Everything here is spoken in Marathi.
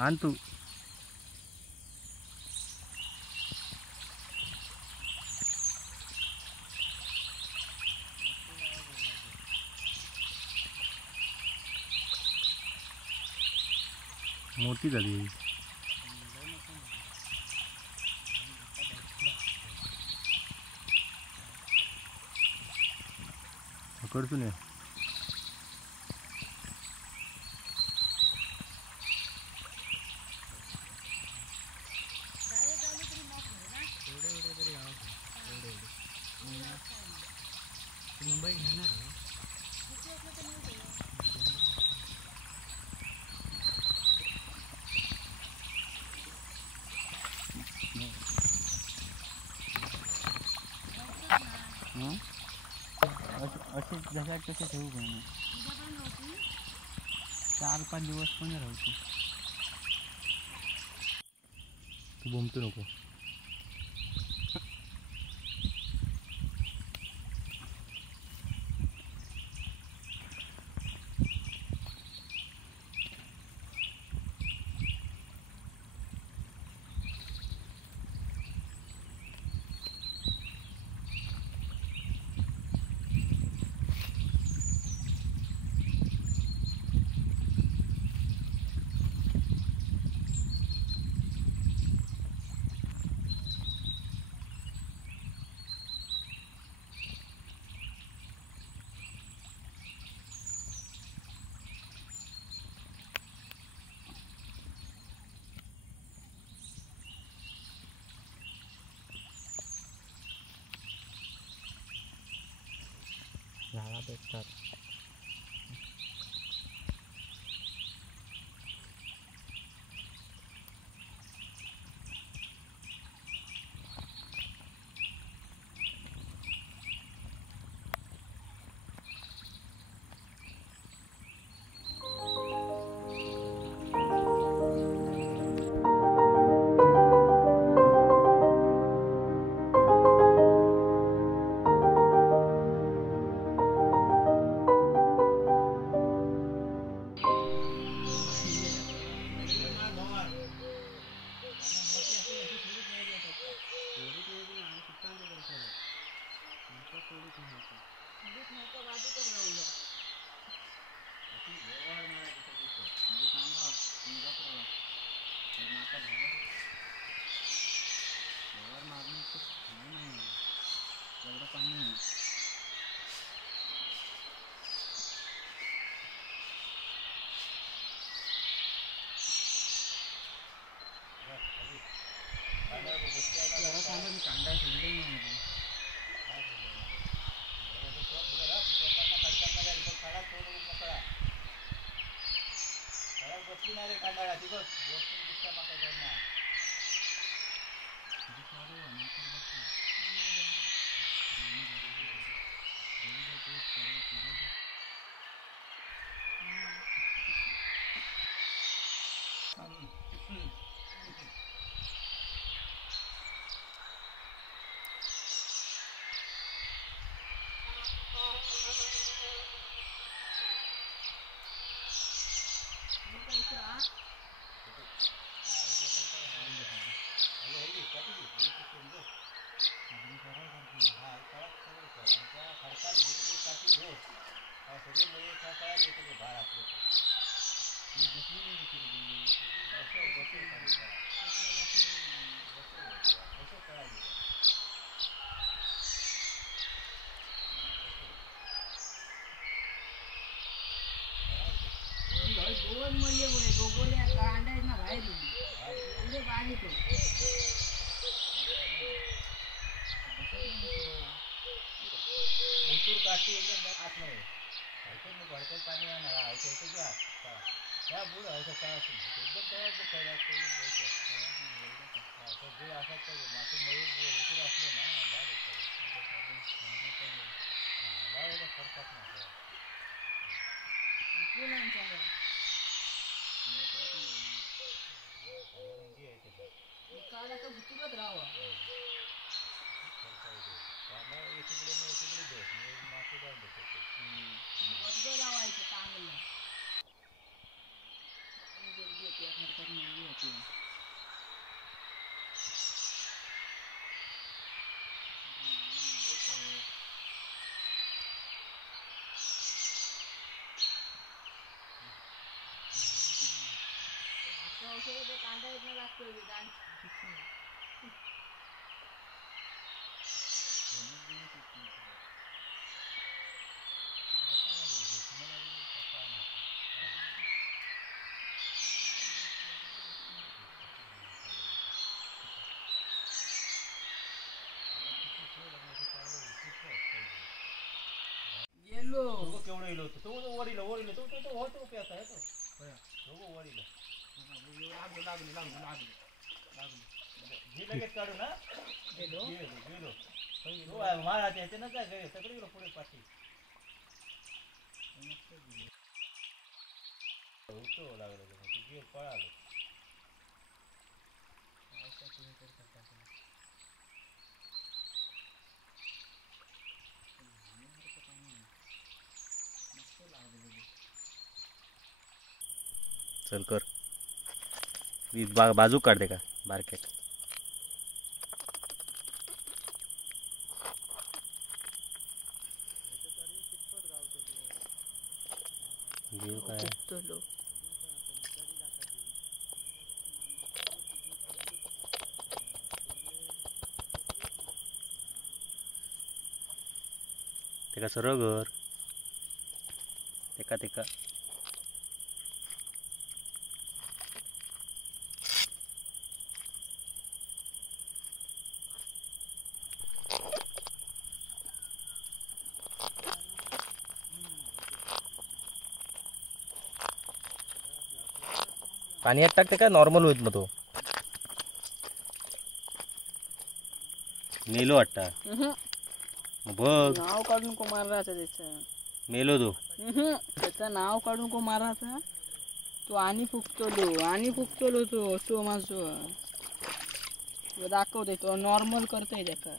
आण तू. मोठी झाली. पकडसून ये. मुंबई घेणार असे जसा तसे ठेवू पण 4-5 दिवस पण राहते. तू बोंबतो नको. झाला भेटतात. लावायचं चांगलं. ते कांदा इतना लागतोय गेलो केवढं येलो होतं तो वरील वरील तो तो होतो प्यासा आहे तो हो वरील लागलो लागलो लागलो लागलो लागलो हे लगेच काढू ना गेलो गेलो तो महाराज याचे ना काय गए सगळे गेलो पुढे पाठी होतो लागलो ते गेल पळालो चल कर बाजू काढ दे का बारकेट जीव काय ते का सरळ घर ते का पाणी एक टाकते का नॉर्मल होत मग तो मेलो वाटता बघ नाव काढून को मारायचं त्याचं मेलो तो त्याचं नाव काढून को मारायचा तो आणि फुकतलो तो माझो दाखवते तो नॉर्मल करतोय त्याका